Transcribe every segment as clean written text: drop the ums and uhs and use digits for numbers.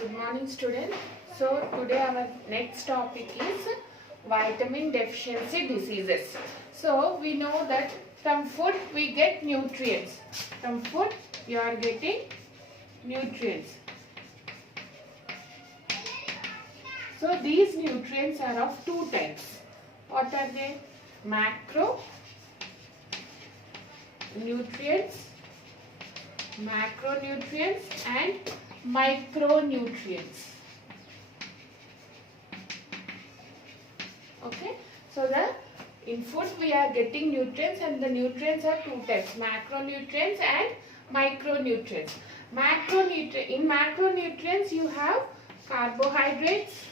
Good morning, students. So today our next topic is vitamin deficiency diseases. So we know that from food we get nutrients. From food you are getting nutrients. So these nutrients are of two types. What are they? Macronutrients, macronutrients and micronutrients. Okay, so in food we are getting nutrients, and the nutrients are two types: macronutrients and micronutrients. In macronutrients you have carbohydrates,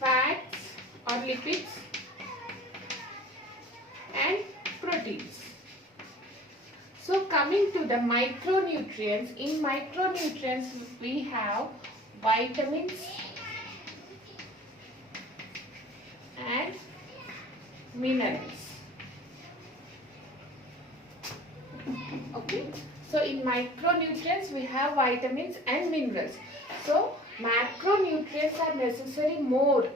fats or lipids, and proteins. So coming to the micronutrients, in micronutrients we have vitamins and minerals. Okay, so in micronutrients we have vitamins and minerals. So macronutrients are necessary more.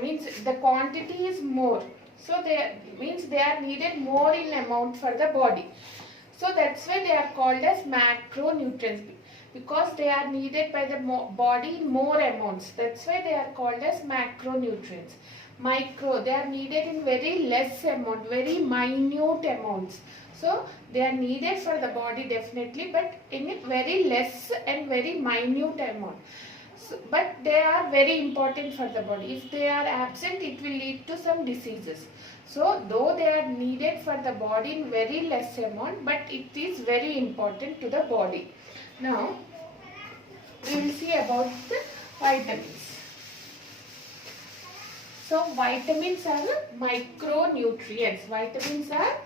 Means the quantity is more. So means they are needed more in amount for the body. So that's why they are called as macronutrients, because they are needed by the body in more amounts. That's why they are called as macronutrients. They are needed in very less amount, very minute amounts. So they are needed for the body definitely, but in very less and very minute amount. So, but they are very important for the body. If they are absent, it will lead to some diseases. So though they are needed for the body in very less amount, but it is very important to the body. Now we will see about the vitamins. So vitamins are micronutrients. Vitamins are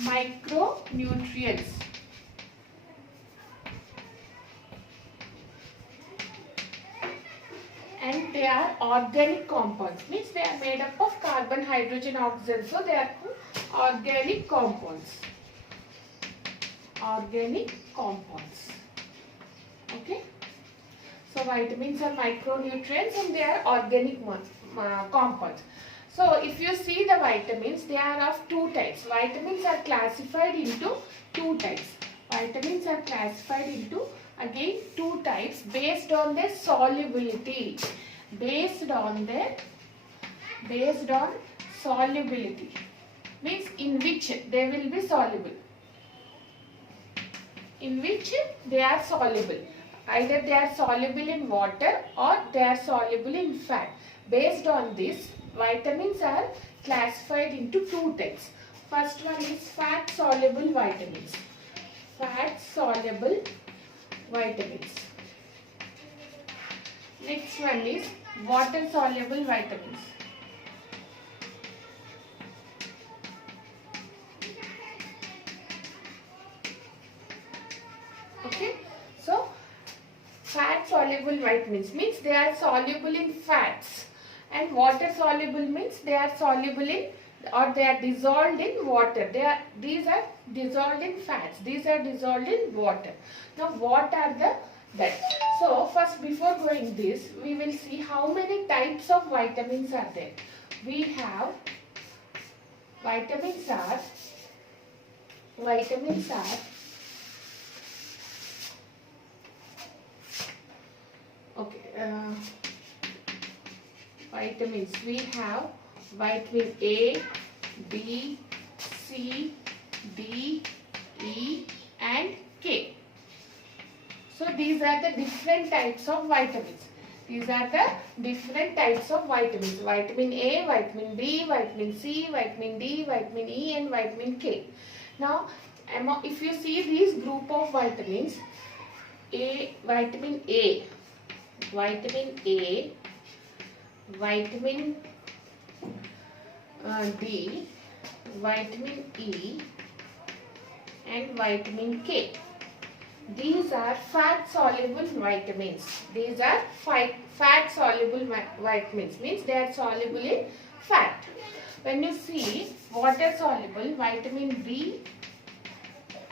micronutrients. And they are organic compounds. Means they are made up of carbon, hydrogen, oxygen. So they are organic compounds. Organic compounds. Okay. So vitamins are micronutrients and they are organic compounds. So if you see the vitamins, they are of two types. Vitamins are classified into two types. Vitamins are classified into again two types based on their solubility. Based on solubility. Means in which they will be soluble. In which they are soluble. Either they are soluble in water or they are soluble in fat. Based on this, vitamins are classified into two types. First one is fat soluble vitamins. Fat soluble vitamins. Next one is water soluble vitamins. Okay, so fat soluble vitamins means they are soluble in fats, and water soluble means they are soluble in, or they are dissolved in water. These are dissolved in fats. These are dissolved in water. Now what are that? So first, before going this, we will see how many types of vitamins are there. We have vitamins are vitamins. We have vitamin A, B, C, D, E and K. So these are the different types of vitamins. These are the different types of vitamins. Vitamin A, vitamin B, vitamin C, vitamin D, vitamin E and vitamin K. Now if you see these group of vitamins, vitamin A, vitamin D, vitamin E and vitamin K. These are fat soluble vitamins. These are fat soluble vitamins, means they are soluble in fat. when you see water soluble, vitamin B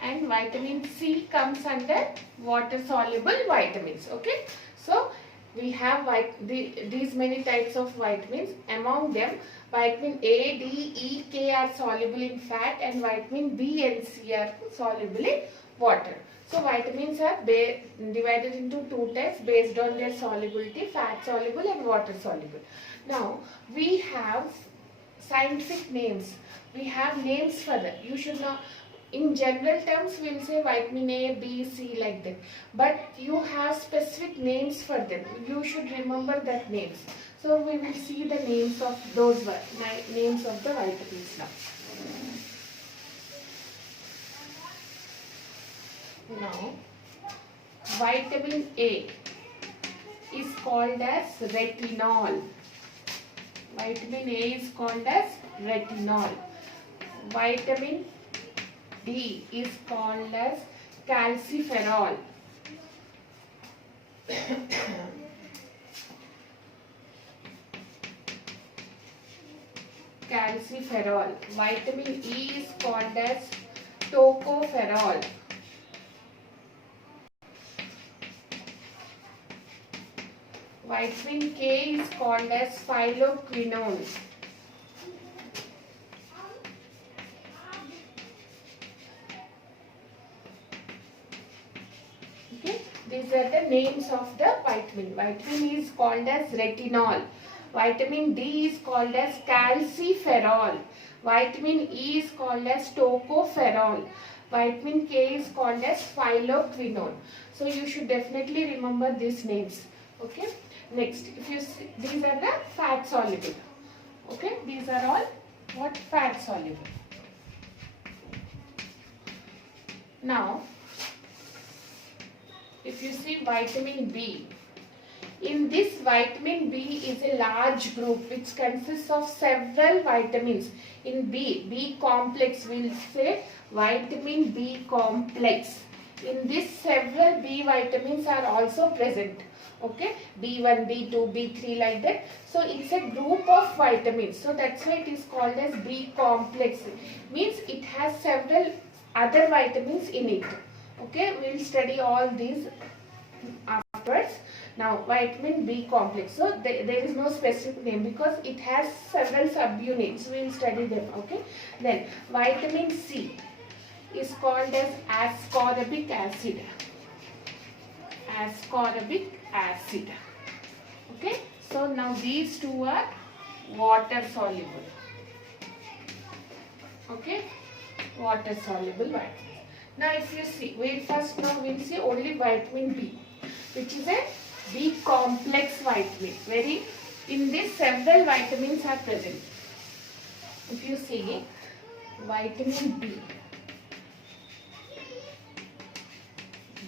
and vitamin C comes under water soluble vitamins. Okay, so we have these many types of vitamins. Among them, vitamin A, D, E, K are soluble in fat, and vitamin B and C are soluble in water. So vitamins are divided into two types based on their solubility: fat soluble and water soluble. Now we have scientific names. We have names for that. You should know. In general terms, we will say vitamin A, B, C like that. But you have specific names for them. You should remember that names. So we will see the names of those names of the vitamins now. Now, vitamin A is called as retinol. Vitamin A is called as retinol. Vitamin D is called as calciferol. Calciferol. Vitamin E is called as tocopherol. Vitamin K is called as phylloquinone. Okay, these are the names of the vitamin. Vitamin E is called as retinol. Vitamin D is called as calciferol. Vitamin E is called as tocopherol. Vitamin K is called as phylloquinone. So you should definitely remember these names. Okay. Next, if you see, these are the fat soluble. Okay, these are all what? Fat soluble. Now, if you see vitamin B, in this vitamin B is a large group which consists of several vitamins. In B complex, we will say vitamin B complex. In this, several B vitamins are also present. Okay, B1, B2, B3 like that. So it's a group of vitamins. So that's why it is called as B complex. Means it has several other vitamins in it. Okay, we will study all these afterwards. Now vitamin B complex. So there is no specific name because it has several subunits. We will study them. Okay. Then vitamin C is called as ascorbic acid. Ascorbic acid. Okay, so now these two are water soluble. Okay, water soluble vitamins. Now if you see, we'll see only vitamin B, which is a B complex vitamin. In this several vitamins are present. If you see vitamin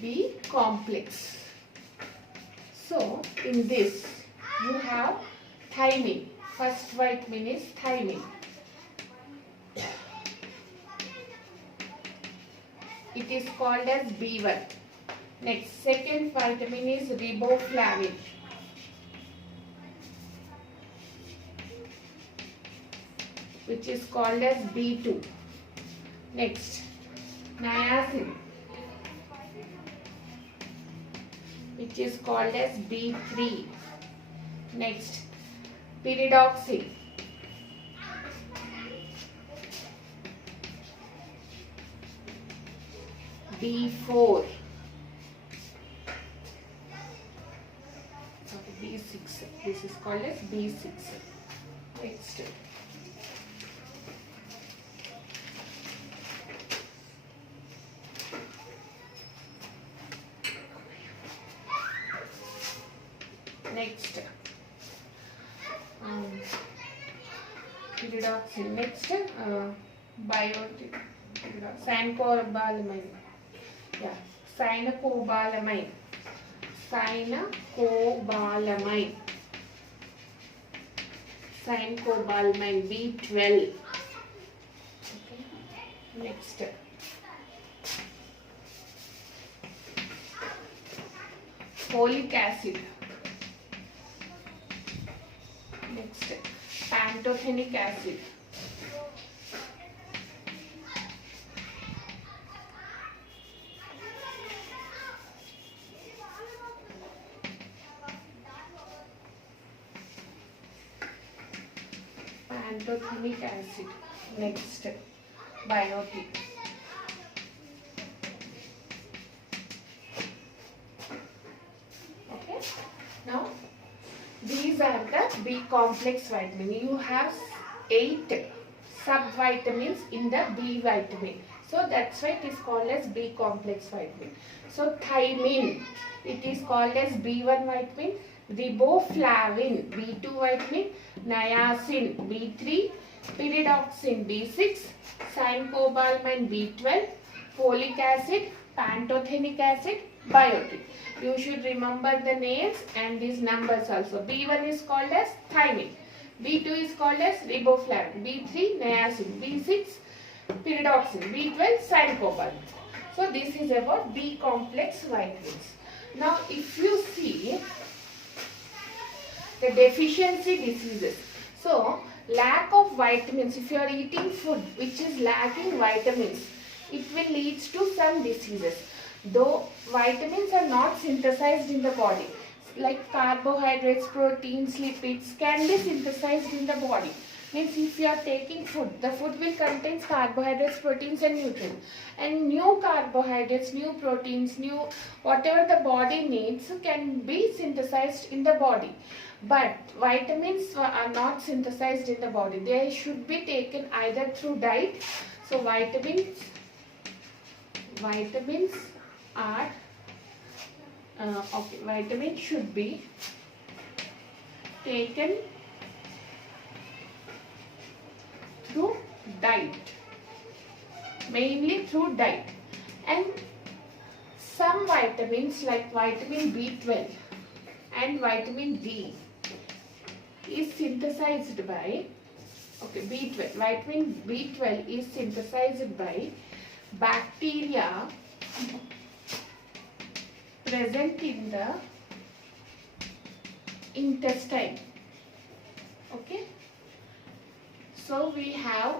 B complex. So in this you have thiamine. First vitamin is thiamine. It is called as B1. Next, second vitamin is riboflavin. Which is called as B2. Next, niacin, which is called as B3. Next, pyridoxine, B4. Sorry, B6. This is called as B6. Next, pyridoxine. Next, cyanocobalamin. Yeah, cyanocobalamin. Cyanocobalamin B12. Okay. Next, folic acid. Next, pantothenic acid. Pantothenic acid. Next, biotin. Okay. Now, these are the B complex vitamin. You have 8 subvitamins in the B vitamin. So that's why it is called as B complex vitamin. So thiamine, it is called as B1 vitamin. Riboflavin, B2 vitamin. Niacin, B3. Pyridoxine, B6. Cyanocobalamin, B12. Folic acid, pantothenic acid, biotin. You should remember the names and these numbers also. B1 is called as thiamine. B2 is called as riboflavin. B3 niacin. B6 pyridoxine. B12 cyanocobalamin. So this is about B complex vitamins. Now if you see the deficiency diseases. So lack of vitamins, if you are eating food which is lacking vitamins, it will lead to some diseases. Though vitamins are not synthesized in the body, like carbohydrates, proteins, lipids can be synthesized in the body. Means if you are taking food, the food will contain carbohydrates, proteins and nutrients. And new carbohydrates, new proteins, new whatever the body needs can be synthesized in the body. But vitamins are not synthesized in the body. They should be taken either through diet. So vitamins are vitamins should be taken through diet, mainly through diet. And some vitamins like vitamin B12 and vitamin D is synthesized by B12. Vitamin B12 is synthesized by bacteria present in the intestine. Okay. So we have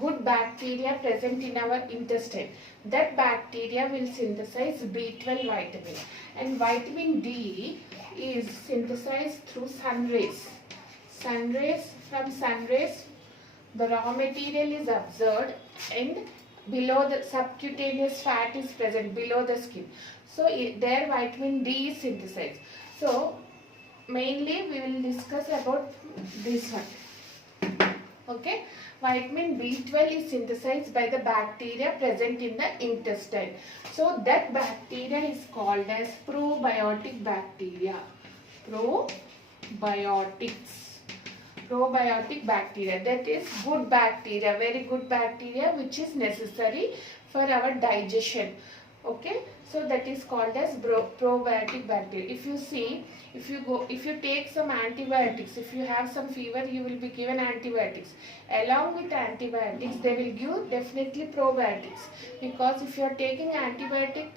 good bacteria present in our intestine. That bacteria will synthesize B12 vitamin. And vitamin D is synthesized through sun rays. From sun rays, the raw material is absorbed and below the subcutaneous fat is present below the skin. So there vitamin D is synthesized. So mainly we will discuss about this one. Okay. Vitamin B12 is synthesized by the bacteria present in the intestine. So that bacteria is called as probiotic bacteria. Probiotic bacteria, that is good bacteria, very good bacteria which is necessary for our digestion. Okay, so that is called as probiotic bacteria. If you see, if you take some antibiotics, if you have some fever, you will be given antibiotics. Along with antibiotics, they will give definitely probiotics, because if you are taking antibiotic,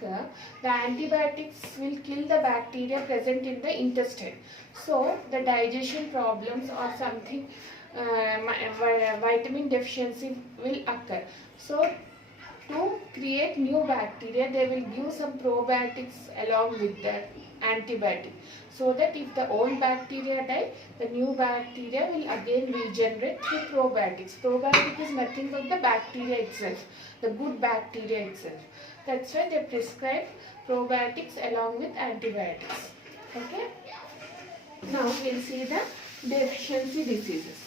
the antibiotics will kill the bacteria present in the intestine. So the digestion problems or something, vitamin deficiency will occur. So to create new bacteria, they will give some probiotics along with the antibiotic, so that if the old bacteria die, the new bacteria will again regenerate through probiotics. Probiotic is nothing but the bacteria itself, the good bacteria itself. That's why they prescribe probiotics along with antibiotics. Okay. Now we'll see the deficiency diseases.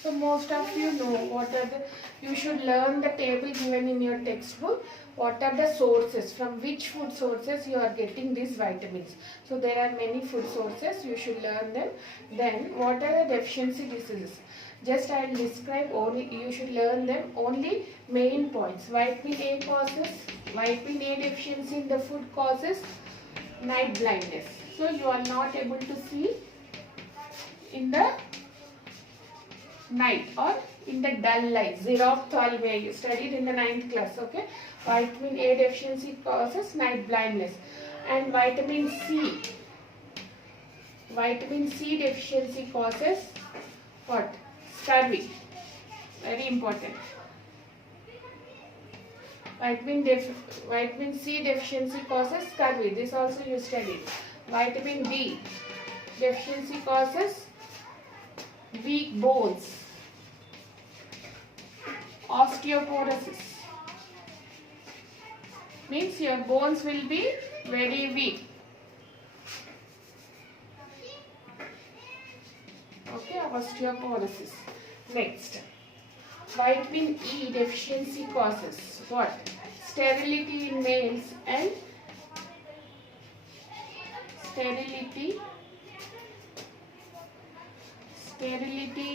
So most of you know what are the, you should learn the table given in your textbook. What are the sources, from which food sources you are getting these vitamins. So there are many food sources, you should learn them. Then what are the deficiency diseases? Just I will describe only, you should learn them only main points. Vitamin A causes, vitamin A deficiency in the food causes night blindness. So you are not able to see in the night or in the dull light. Xerophthalmia, you studied in the 9th class. Okay. Vitamin A deficiency causes night blindness. And vitamin C deficiency causes what? scurvy. Very important. Vitamin C deficiency causes scurvy. This also you studied. Vitamin D deficiency causes weak bones. Osteoporosis means your bones will be very weak. Okay, osteoporosis. Next, vitamin E deficiency causes what? Sterility in males and sterility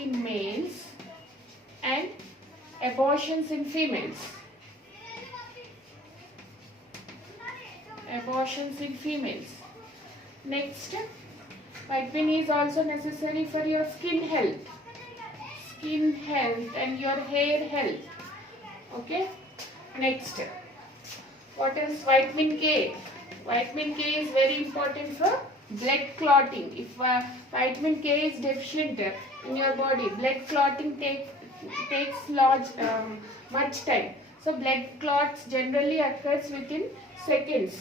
in males and abortions in females. Abortions in females. Next, vitamin E is also necessary for your skin health and your hair health. Okay. Next, what is vitamin K? Vitamin K is very important for blood clotting. If vitamin K is deficient in your body, blood clotting takes much time. So blood clots generally occurs within seconds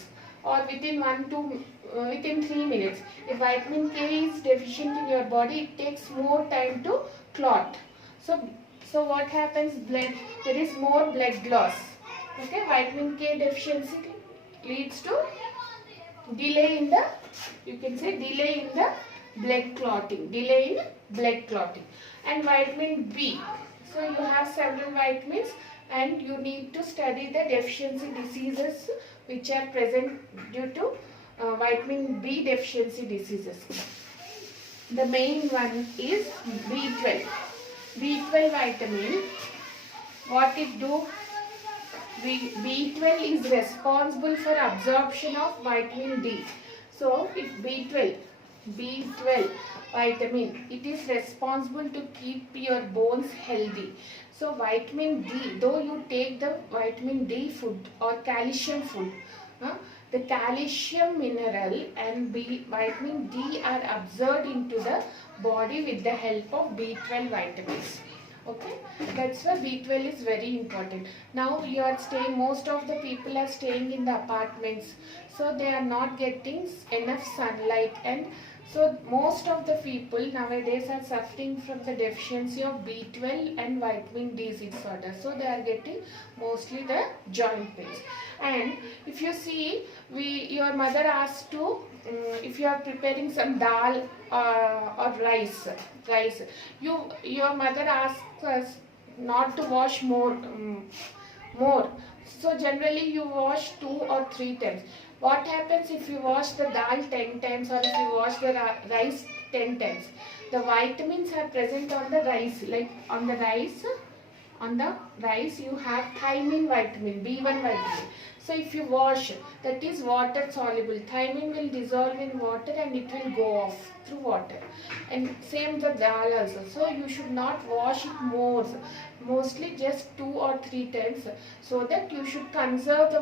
or within 3 minutes. If vitamin K is deficient in your body, it takes more time to clot. So what happens? There is more blood loss. Okay, vitamin K deficiency leads to delay in the blood clotting. And vitamin B. So you have several vitamins and you need to study the deficiency diseases which are present due to vitamin B deficiency diseases. The main one is B12. B12 vitamin, what it do? B12 is responsible for absorption of vitamin D. So if B12 vitamin, it is responsible to keep your bones healthy. So vitamin D, though you take the vitamin D food or calcium food, the calcium mineral and vitamin D are absorbed into the body with the help of B12 vitamins. Okay, that's why B12 is very important. Now you are staying, most of the people are staying in the apartments, so they are not getting enough sunlight, and so most of the people nowadays are suffering from the deficiency of B12 and vitamin D disorder. So they are getting mostly the joint pains. And if you see, your mother asks to, if you are preparing some dal or rice, your mother asks us not to wash more. So generally you wash 2 or 3 times. What happens if you wash the dal 10 times or if you wash the rice 10 times? The vitamins are present on the rice, like on the rice you have thiamine vitamin, B1 vitamin. So if you wash, that is water soluble. Thiamine will dissolve in water and it will go off through water. And same the dal also. So you should not wash it more. Mostly just 2 or 3 times, so that you should conserve the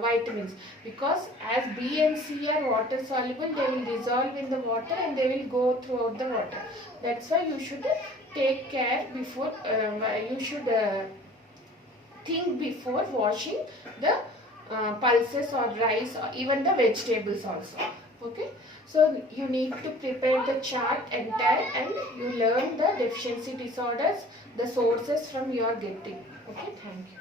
vitamins, because as B and C are water soluble, they will dissolve in the water and they will go throughout the water. That's why you should take care before, you should think before washing the pulses or rice or even the vegetables also. Okay, so you need to prepare the chart entire and you learn the deficiency disorders, the sources from your getting. Okay, thank you.